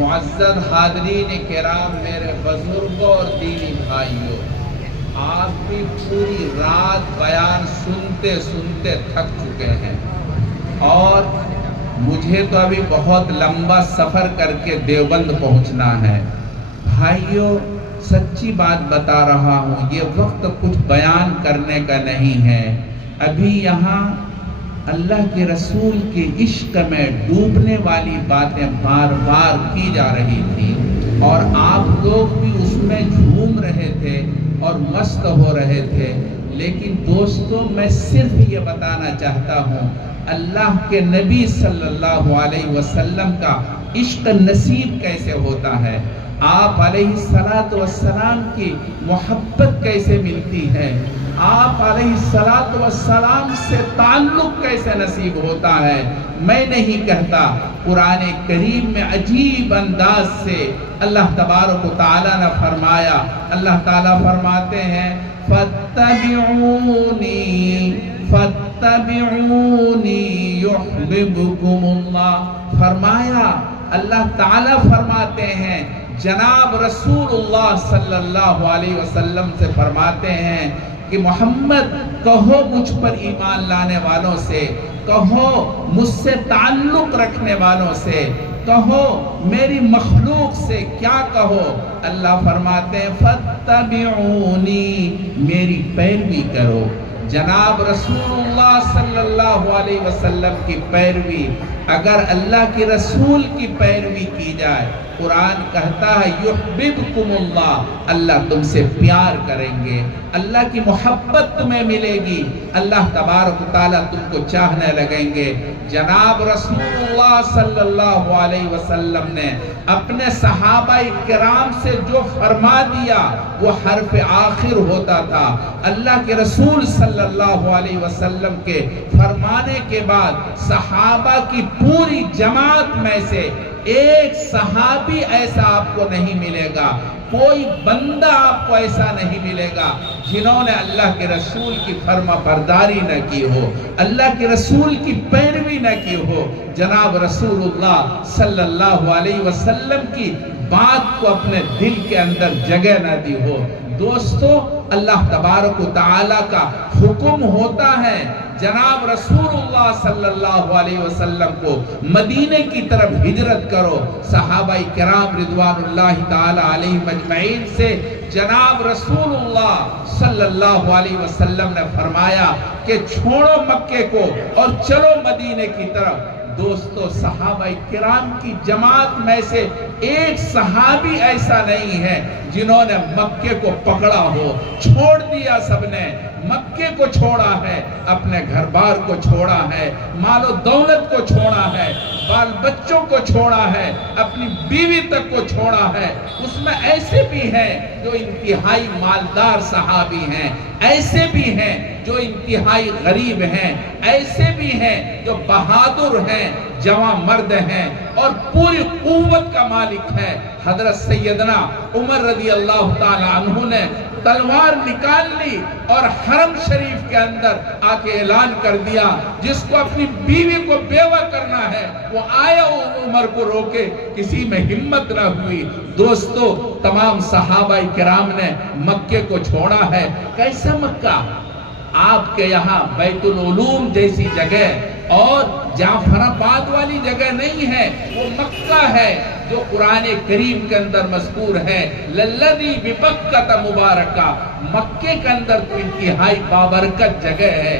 معزز حاضرین کرام، میرے بزرگوں اور دینی بھائیوں، آپ بھی پوری رات بیان سنتے سنتے تھک چکے ہیں اور مجھے تو ابھی بہت لمبا سفر کر کے دیوبند پہنچنا ہے۔ بھائیوں، سچی بات بتا رہا ہوں، یہ وقت کچھ بیان کرنے کا نہیں ہے۔ ابھی یہاں اللہ کے رسول کے عشق میں ڈوبنے والی باتیں بار بار کی جا رہی تھی اور آپ لوگ بھی اس میں جھوم رہے تھے اور مست ہو رہے تھے۔ لیکن دوستو، میں صرف یہ بتانا چاہتا ہوں، اللہ کے نبی صلی اللہ علیہ وسلم کا عشق نصیب کیسے ہوتا ہے، آپ علیہ السلام کی محبت کیسے ملتی ہے، آپ علیہ السلام سے تعلق کیسے نصیب ہوتا ہے، میں نہیں کہتا۔ قرآن کریم میں عجیب انداز سے اللہ تبارک و تعالیٰ نے فرمایا، اللہ تعالیٰ فرماتے ہیں فَاتَّبِعُونِي يُحْبِبْكُمُ اللَّهُ، فرمایا اللہ تعالیٰ فرماتے ہیں، جناب رسول اللہ صلی اللہ علیہ وسلم سے فرماتے ہیں کہ محمد کہو مجھ پر ایمان لانے والوں سے، کہو مجھ سے تعلق رکھنے والوں سے، کہو میری مخلوق سے، کیا کہو؟ اللہ فرماتے ہیں فَاتَّبِعُونِی، میری پیروی کرو۔ جناب رسول اللہ صلی اللہ علیہ وسلم کی پیروی، اگر اللہ کی رسول کی پیروی کی جائے، قرآن کہتا ہے یحببکم اللہ، اللہ تم سے پیار کریں گے، اللہ کی محبت تمہیں ملے گی، اللہ تبارک و تعالیٰ تم کو چاہنے لگیں گے۔ جناب رسول اللہ صلی اللہ علیہ وسلم نے اپنے صحابہ کرام سے جو فرما دیا وہ حرف آخر ہوتا تھا۔ اللہ کے رسول صلی اللہ علیہ وسلم کے فرمانے کے بعد صحابہ کی پوری جماعت میں سے ایک صحابی ایسا آپ کو نہیں ملے گا، کوئی بندہ آپ کو ایسا نہیں ملے گا جنہوں نے اللہ کے رسول کی فرما برداری نہ کی ہو، اللہ کے رسول کی پیروی نہ کی ہو، جناب رسول اللہ صلی اللہ علیہ وسلم کی بات کو اپنے دل کے اندر جگہ نہ دی ہو۔ دوستو، اللہ تبارک و تعالیٰ کا حکم ہوتا ہے جناب رسول اللہ صلی اللہ علیہ وسلم کو مدینے کی طرف ہجرت کرو۔ صحابہ کرام رضوان اللہ تعالی علیہم اجمعین سے جناب رسول اللہ صلی اللہ علیہ وسلم نے فرمایا کہ چھوڑو مکے کو اور چلو مدینے کی طرف۔ دوستو، صحابہ کرام کی جماعت میں سے ایک صحابی ایسا نہیں ہے جنہوں نے مکے کو پکڑا ہو، چھوڑ دیا، سب نے مکے کو چھوڑا ہے، اپنے گھر بار کو چھوڑا ہے، مال و دولت کو چھوڑا ہے، بال بچوں کو چھوڑا ہے، اپنی بیوی تک کو چھوڑا ہے۔ اس میں ایسے بھی ہیں جو انتہائی مالدار صحابی ہیں، ایسے بھی ہیں جو انتہائی غریب ہیں، ایسے بھی ہیں جو بہادر ہیں، جوان مرد ہیں اور پوری قوت کا مالک ہے۔ حضرت سیدنا عمر رضی اللہ تعالی عنہ نے تلوار نکال لی اور حرم شریف کے اندر آ کے اعلان کر دیا، جس کو اپنی بیوی کو بیوہ کرنا ہے وہ آیا عمر کو روکے، کسی میں ہمت نہ ہوئی۔ دوستو، تمام صحابہ کرام نے مکے کو چھوڑا ہے۔ کیسا مکہ؟ آپ کے یہاں بیت العلوم جیسی جگہ اور جعفر آباد والی جگہ نہیں ہے، وہ مکہ ہے جو قرآن کریم کے اندر مذکور ہے، للذی ببکۃ مبارکہ، مکے کے اندر تو انتہائی بابرکت جگہ ہے،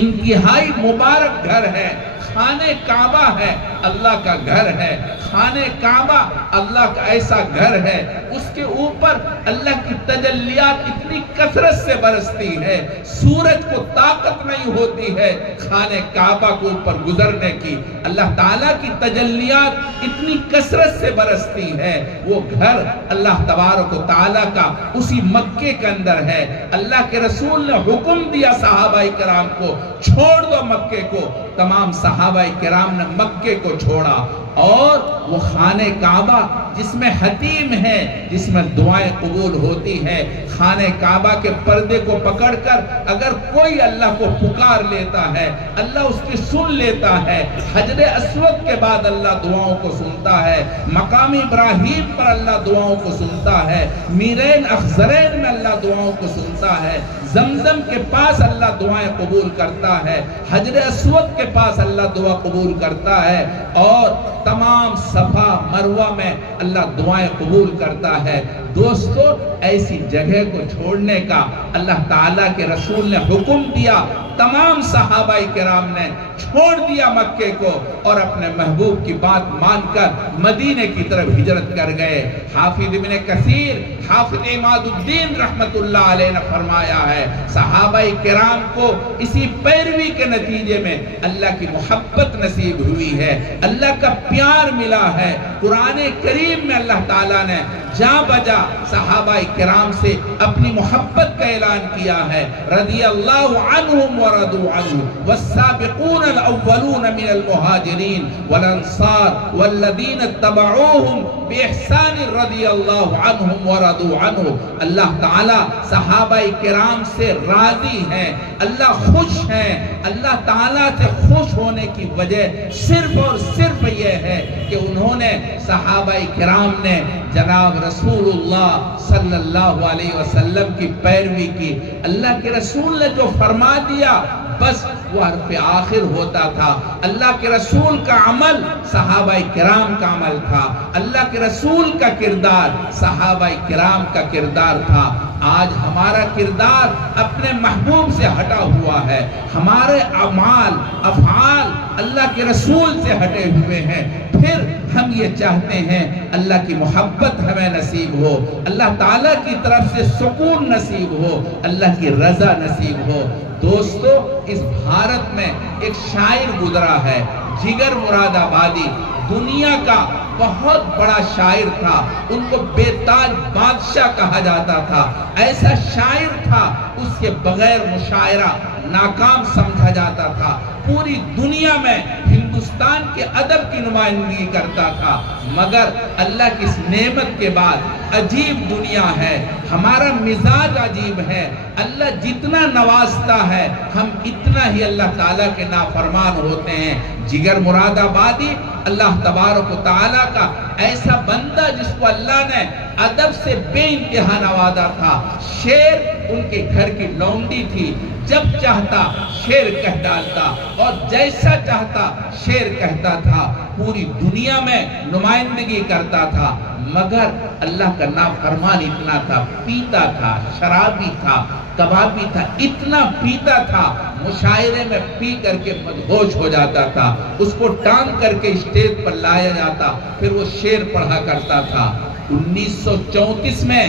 انتہائی مبارک گھر ہے، خانہ کعبہ ہے، اللہ کا گھر ہے، خانہ کعبہ اللہ کا ایسا گھر ہے، اس کے اوپر اللہ کی تجلیات اتنی کثرت سے برستی ہے، سورج کو طاقت نہیں ہوتی ہے خانہ کعبہ کو اوپر گزرنے کی، اللہ تعالیٰ کی تجلیات اتنی کثرت سے برستی ہے۔ وہ گھر اللہ تبارک و تعالیٰ کا اسی مکے کے اندر ہے۔ اللہ کے رسول نے حکم دیا صحابہ کرام کو، چھوڑ دو مکے کو۔ تمام صحابہ کرام نے مکے کو چھوڑا اور وہ خانہ کعبہ جس میں حتیم ہے، جس میں دعائیں قبول ہوتی ہے، خانہ کعبہ کے پردے کو پکڑ کر اگر کوئی اللہ کو پکار لیتا ہے، اللہ اس کی سن لیتا ہے۔ حجر اسود کے بعد اللہ دعاؤں کو سنتا ہے، مقام ابراہیم پر اللہ دعاؤں کو سنتا ہے، میرین اخزرین میں اللہ دعاؤں کو سنتا ہے، زمزم کے پاس اللہ دعائیں قبول کرتا ہے، حجر اسود کے پاس اللہ دعا قبول کرتا ہے، اور تمام صفا مروہ میں اللہ دعائیں قبول کرتا ہے۔ دوستو، ایسی جگہ کو چھوڑنے کا اللہ تعالیٰ کے رسول نے حکم دیا، تمام صحابہ کرام نے چھوڑ دیا مکے کو اور اپنے محبوب کی بات مان کر مدینے کی طرف ہجرت کر گئے۔ حافظ ابن کثیر، حافظ عماد الدین رحمت اللہ علیہ نے فرمایا ہے، صحابہ کرام کو اسی پیروی کے نتیجے میں اللہ کی محبت نصیب ہوئی ہے، اللہ کا پیار ملا ہے۔ قرآن کریم میں اللہ تعالیٰ نے جا بجا صحابہ کرام سے اپنی محبت کا اعلان کیا ہے، رضی اللہ عنہم ورضوا عنہ والسابقون الاولون من المہاجرین والانصار والذین اتبعوہم باحسان رضی اللہ عنہم ورضوا عنہ۔ اللہ تعالیٰ صحابہ کرام سے راضی ہیں، اللہ خوش ہیں۔ اللہ تعالیٰ سے خوش ہونے کی وجہ صرف اور صرف یہ ہے کہ انہوں نے، صحابہ کرام نے جناب رسول اللہ صلی اللہ علیہ وسلم کی پیروی کی۔ اللہ کے رسول نے جو فرما دیا بس وہ حرف آخر ہوتا تھا۔ اللہ کے رسول کا عمل صحابہ کرام کا عمل تھا، اللہ کے رسول کا کردار صحابہ کرام کا کردار تھا۔ آج ہمارا کردار اپنے محبوب سے ہٹا ہوا ہے، ہمارے اعمال افعال اللہ کے رسول سے ہٹے ہوئے ہیں، پھر ہم یہ چاہتے ہیں اللہ کی محبت ہمیں نصیب ہو، اللہ تعالیٰ کی طرف سے سکون نصیب ہو، اللہ کی رضا نصیب ہو۔ دوستو، اس بھارت میں ایک شاعر گزرا ہے، جگر مراد آبادی، دنیا کا بہت بڑا شاعر تھا، ان کو بے تاج بادشاہ کہا جاتا تھا۔ ایسا شاعر تھا، اس کے بغیر مشاعرہ ناکام سمجھا جاتا تھا، پوری دنیا میں ہندوستان کے ادب کی نمائندگی کرتا تھا، مگر اللہ کی اس نعمت کے بعد عجیب دنیا ہے، ہمارا مزاج عجیب ہے، اللہ جتنا نوازتا ہے ہم اتنا ہی اللہ تعالیٰ کے نافرمان ہوتے ہیں۔ جگر مراد آبادی اللہ تبارک و تعالیٰ کا ایسا بندہ جس کو اللہ نے ادب سے بے انتہا نوازا تھا، شعر ان کے گھر کی لونڈی تھی، جب چاہتا شعر کہہ ڈالتا اور جیسا چاہتا شعر کہتا تھا، پوری دنیا میں نمائندگی کرتا تھا، مگر اللہ کا نافرمان اتنا تھا، پیتا تھا، شرابی تھا، کبابی تھا، اتنا پیتا تھا، مشاعرے میں پی کر کے مدہوش ہو جاتا تھا، اس کو ٹانگ کر کے اسٹیج پر لایا جاتا، پھر وہ شعر پڑھا کرتا تھا۔ 1934 میں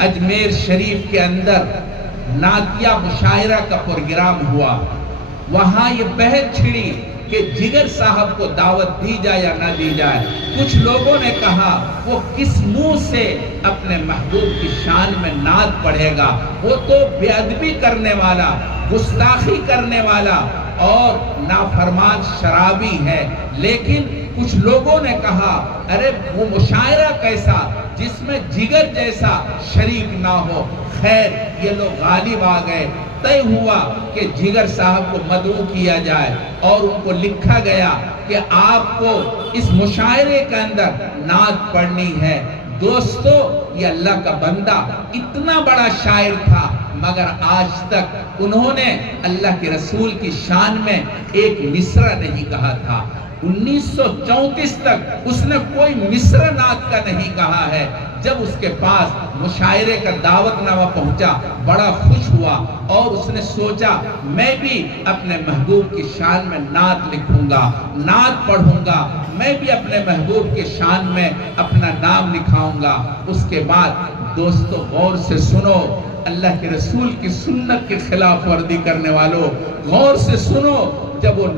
اجمیر شریف کے اندر نعتیہ مشاعرہ کا پروگرام ہوا، وہاں یہ بحث چھڑی کہ جگر صاحب کو دعوت دی جائے یا نہ دی جائے۔ کچھ لوگوں نے کہا وہ کس منہ سے اپنے محبوب کی شان میں نعت پڑھے گا، وہ تو بے ادبی کرنے والا، گستاخی کرنے والا اور نافرمان شرابی ہے۔ لیکن کچھ لوگوں نے کہا ارے وہ مشاعرہ کیسا جس میں جگر جیسا شریک نہ ہو۔ خیر، یہ لوگ غالب آ گئے، طے ہوا کہ جگر صاحب کو مدعو کیا جائے اور ان کو لکھا گیا کہ آپ کو اس مشاعرے کے اندر نعت پڑھنی ہے۔ دوستو، یہ اللہ کا بندہ اتنا بڑا شاعر تھا، مگر آج تک انہوں نے اللہ کے رسول کی شان میں ایک مصرع نہیں کہا تھا۔ 1934 تک اس نے کوئی مصرع نعت کا نہیں کہا ہے۔ جب اس کے پاس مشاعرے کا دعوت نامہ پہنچا، بڑا خوش ہوا اور اس نے سوچا میں بھی اپنے محبوب کی شان میں نعت لکھوں گا، نعت پڑھوں گا، میں بھی اپنے محبوب کی شان میں اپنا نام لکھاؤں گا۔ اس کے بعد دوستو غور سے سنو، اللہ کے رسول کی سنت کے خلاف ورزی کرنے والوں غور سے سنو، جب وہ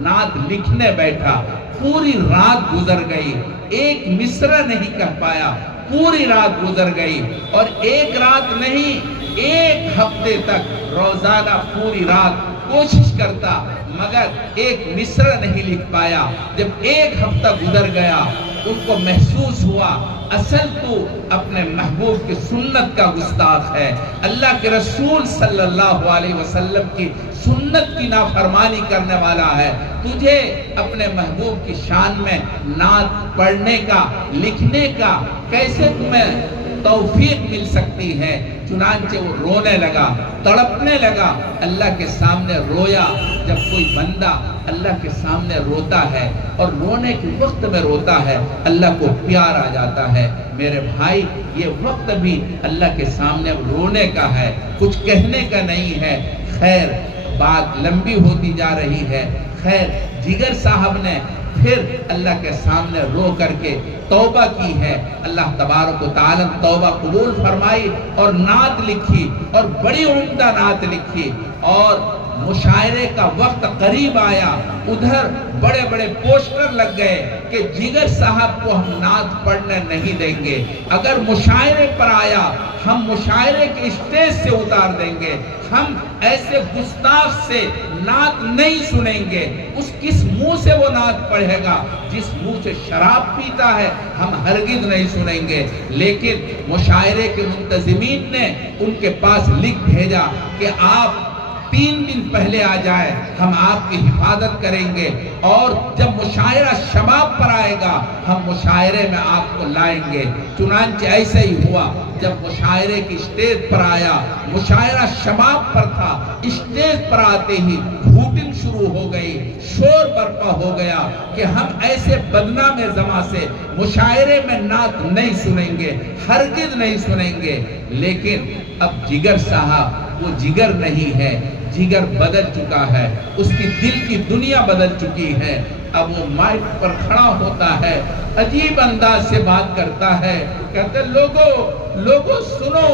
نعت لکھنے بیٹھا، پوری رات گزر گئی، ایک مصرع نہیں کہہ پایا، پوری رات گزر گئی، اور ایک رات نہیں، ایک ہفتے تک روزانہ پوری رات کوشش کرتا، مگر ایک مصرع نہیں لکھ پایا۔ جب ایک ہفتہ گزر گیا ان کو محسوس ہوا اصل تو اپنے محبوب کی سنت کا گستاخ ہے، اللہ کے رسول صلی اللہ علیہ وسلم کی سنت کی نافرمانی کرنے والا ہے، تجھے اپنے محبوب کی شان میں نعت پڑھنے کا لکھنے کا کیسے تمہیں توفیق مل سکتی ہے؟ چنانچہ وہ رونے لگا، تڑپنے لگا، اللہ کے سامنے رویا۔ جب کوئی بندہ اللہ کے سامنے روتا ہے اور رونے کے وقت میں روتا ہے اللہ کو پیار آ جاتا ہے۔ میرے بھائی یہ وقت بھی اللہ کے سامنے رونے کا ہے، کچھ کہنے کا نہیں ہے۔ خیر بات لمبی ہوتی جا رہی ہے۔ خیر جگر صاحب نے پھر اللہ کے سامنے رو کر کے توبہ کی ہے، اللہ تبارک و تعالی توبہ قبول فرمائی اور نعت لکھی اور بڑی عمدہ نعت لکھی، اور مشاعرے کا وقت قریب آیا، ادھر بڑے بڑے پوسٹر لگ گئے کہ جگر صاحب کو ہم نعت پڑھنے نہیں دیں گے، اگر مشاعرے پر آیا ہم مشاعرے کے اسٹیج سے اتار دیں گے، ہم ایسے گستاخ سے نعت نہیں سنیں گے۔ اس کس منہ سے وہ نعت پڑھے گا؟ جس منہ سے شراب پیتا ہے ہم ہرگز نہیں سنیں گے۔ لیکن مشاعرے کے منتظمین نے ان کے پاس لکھ بھیجا کہ آپ 3 دن پہلے آ جائے، ہم آپ کی حفاظت کریں گے، اور جب مشاعرہ شباب پر آئے گا ہم مشاعرے میں آپ کو لائیں گے۔ چنانچہ ایسا ہی ہوا، جب مشاعرے کی اسٹیج پر آیا، مشاعرہ شباب پر تھا، اسٹیج پر آتے ہی ہوٹنگ شروع ہو گئی، شور برپا ہو گیا کہ ہم ایسے بدنام زماں سے مشاعرے میں نعت نہیں سنیں گے، ہرگز نہیں سنیں گے۔ لیکن اب جگر صاحب وہ جگر نہیں ہے، جگر بدل چکا ہے، اس کی دل کی دنیا بدل چکی ہے۔ اب وہ مائک پر کھڑا ہوتا ہے، عجیب انداز سے بات کرتا ہے، کہتے لوگوں سنو،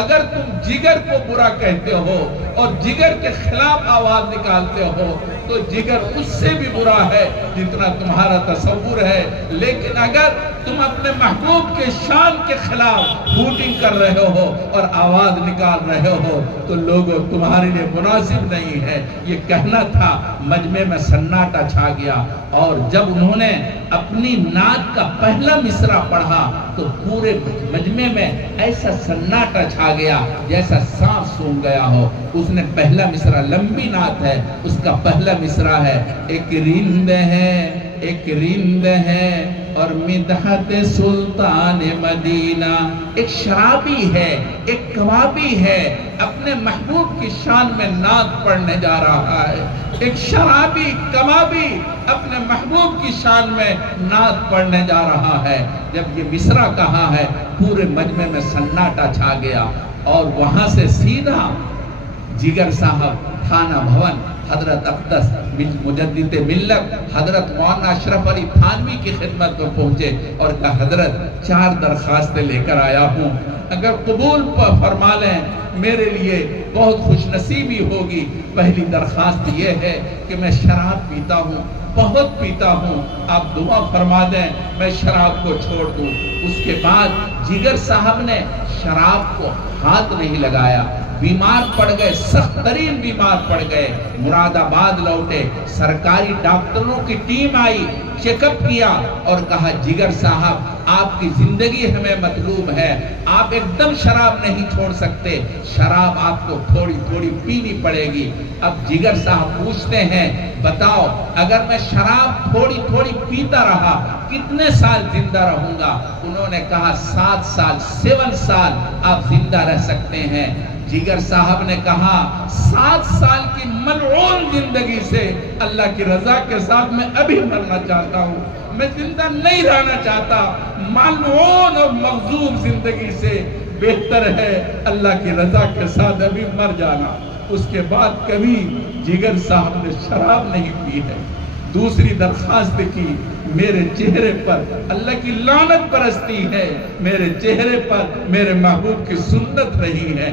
اگر تم جگر کو برا کہتے ہو اور جگر کے خلاف آواز نکالتے ہو تو جگر اس سے بھی برا ہے جتنا تمہارا تصور ہے، لیکن اگر تم اپنے محبوب کے شان کے خلاف ہوٹنگ کر رہے ہو اور آواز نکال رہے ہو تو لوگوں تمہارے لیے مناسب نہیں ہے۔ یہ کہنا تھا، مجمع میں سناٹا چھا گیا، اور جب انہوں نے اپنی نعت کا پہلا مصرع پڑھا تو پورے مجمع میں ایسا سناٹا چھا گیا جیسا سانپ سونگ گیا ہو۔ اس نے پہلا مصرع، لمبی نعت ہے، اس کا پہلا مصرع ہے، ایک رند ہے اور مدحت سلطان مدینہ، ایک شرابی ہے، ایک کبابی ہے، اپنے محبوب کی شان میں نعت پڑھنے جا رہا ہے۔ ایک شرابی کبابی اپنے محبوب کی شان میں نعت پڑھنے جا رہا ہے۔ جب یہ مصرع کہا ہے پورے مجمع میں سناٹا چھا گیا، اور وہاں سے سیدھا جگر صاحب تھانہ بھون حضرت اقدس مجدد ملت حضرت مولانا اشرف علی تھانوی کی خدمت میں پہنچے اور کہا، حضرت 4 درخواستیں لے کر آیا ہوں، اگر قبول فرما لیں میرے لیے بہت خوش نصیبی ہوگی۔ پہلی درخواست یہ ہے کہ میں شراب پیتا ہوں، بہت پیتا ہوں، آپ دعا فرما دیں میں شراب کو چھوڑ دوں۔ اس کے بعد جگر صاحب نے شراب کو ہاتھ نہیں لگایا، بیمار پڑ گئے، سخت ترین بیمار پڑ گئے، مراد آباد لوٹے، سرکاری ڈاکٹروں کی ٹیم آئی، چیک اپ کیا اور کہا، جگر صاحب آپ کی زندگی ہمیں مطلوب ہے، آپ ایک دم شراب نہیں چھوڑ سکتے، شراب آپ کو تھوڑی تھوڑی پینی پڑے گی۔ اب جگر صاحب پوچھتے ہیں، بتاؤ اگر میں شراب تھوڑی تھوڑی پیتا رہا کتنے سال زندہ رہوں گا؟ انہوں نے کہا 7 سال، 7 سال آپ زندہ رہ سکتے ہیں۔ جگر صاحب نے کہا 7 سال کی ملعون زندگی سے اللہ کی رضا کے ساتھ میں ابھی مرنا چاہتا ہوں، میں زندہ نہیں رہنا چاہتا، ملعون اور مغضوب زندگی سے بہتر ہے اللہ کی رضا کے ساتھ ابھی مر جانا۔ اس کے بعد کبھی جگر صاحب نے شراب نہیں پی ہے۔ دوسری درخواست کی، میرے چہرے پر اللہ کی لعنت برستی ہے، میرے چہرے پر میرے محبوب کی سنت رہی ہے،